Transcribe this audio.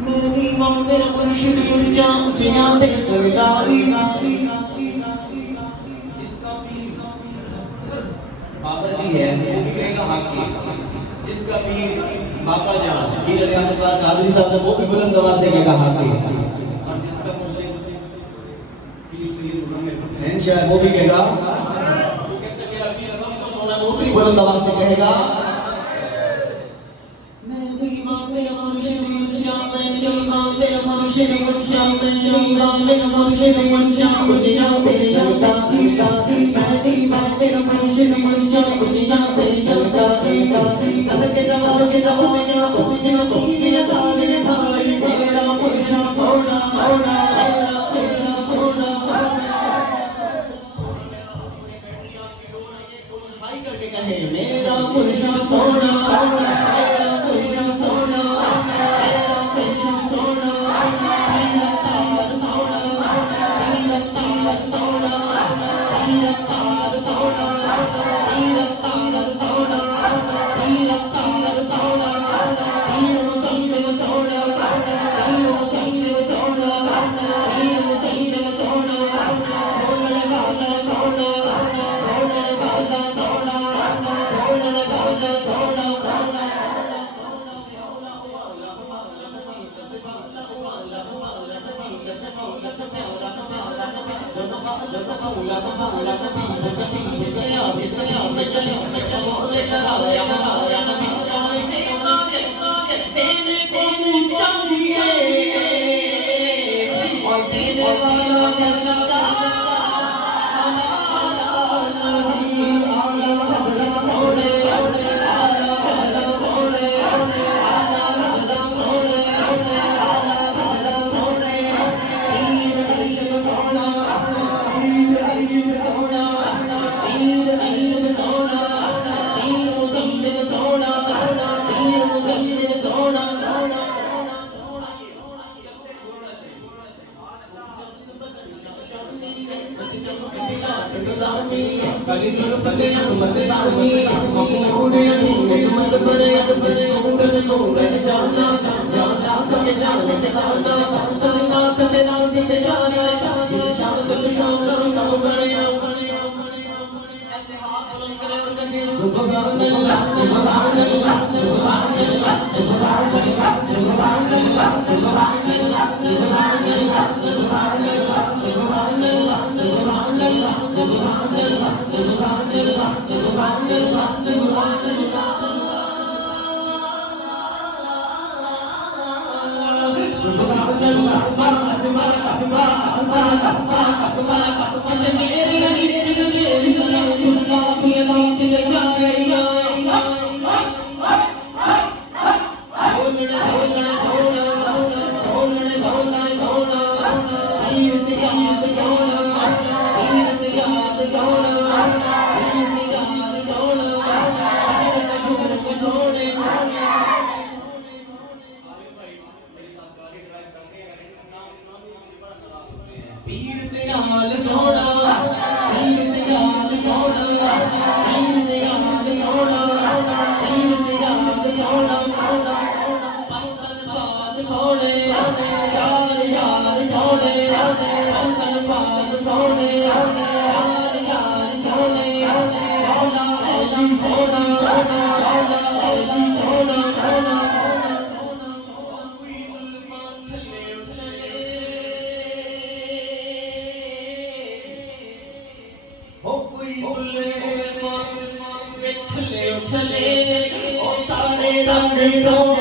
मेरी माँ मेरा मुर्शिद ऊंचा ऊंचियां दे सरदारी जिसका पीर बाबा जी है वो भी कहेगा हाकी जिसका पीर बाबा जान पीर अली असगर कादरी साहब ने वो भी बुलंद आवाज से कहेगा हाकी और जिसका मुर्शिद पीर सैयद गुलाम हुसैन शाह वो भी कहेगा वो कहते मेरा पीर सब तो सोना वो उतनी बुलंद आवाज से कहेगा मेरी माँ मेरा मुर्शिद ऊंचा मेरी माँ मेरा मुर्शिद ऊंचा मेरी माँ मेरा मुर्शिद ऊंचा ऊंचियां दे सरदारी मेरी माँ मेरा मुर्शिद ऊंचा ऊंचियां दे सरदारी सदके जवाब के ऊंचियां ऊंचियां ऊंचियां ताल के भाई मेरा मुर्शिद सोना सोना मेरा मुर्शिद सोना हाई करके कहे मेरा मुर्शिद सोना सोना मेरा मुर्शिद सोना मेरा मुर्शिद सोना मेरा तार सोना मेरा तार सोना मेरा तार सोना मेरा तार सोना मेरा तार सोना मेरा मुसल्लिम सोना मेरा मुसल्लिम सोना मेरा मुसल्लिम सोना बोलने वाला सोना बोलने वाला सोना बोलने वाला सोना काली जुल्फ ते मस्तानी महमूद यकीन हिम्मत भरे बिस्नूर से नूर जाना जाना के जाने जगाना सजना के नाम दी निशाना इस शाम को शाना सब गया ऐसे हाथ बुलंद करे और कहे सुभान अल्लाह सुभान अल्लाह सुभान अल्लाह सुभान अल्लाह सुभान अल्लाह सुभान अल्लाह सुभान अल्लाह सुभान अल्लाह सुभान अल्लाह सुभान अल्लाह सुभान अल्लाह सुभान अल्लाह सुभान अल्लाह सुभान अल्लाह सुभान अल्लाह मा अजमल अजमा आसान आसान अकमल अकमल मेरे अली मेरी सलाम मुस्ताफ ये बात ले जाएगा बोलने बोलना सोना बोलने बोलना सोना पीर से गास सोना पीर से गास सोना पीर से गास सोना हजरत जुमर को सोने पीर से गाल सोना पीर से गाल सोना पीर से गाल सोना पीर से गाल सोना पंकन पाद सोने चार यार सोने पंकन पाद सोने चार यार सोने मौला अली सोना मौला अली सोना चले ओ सारे रंग सो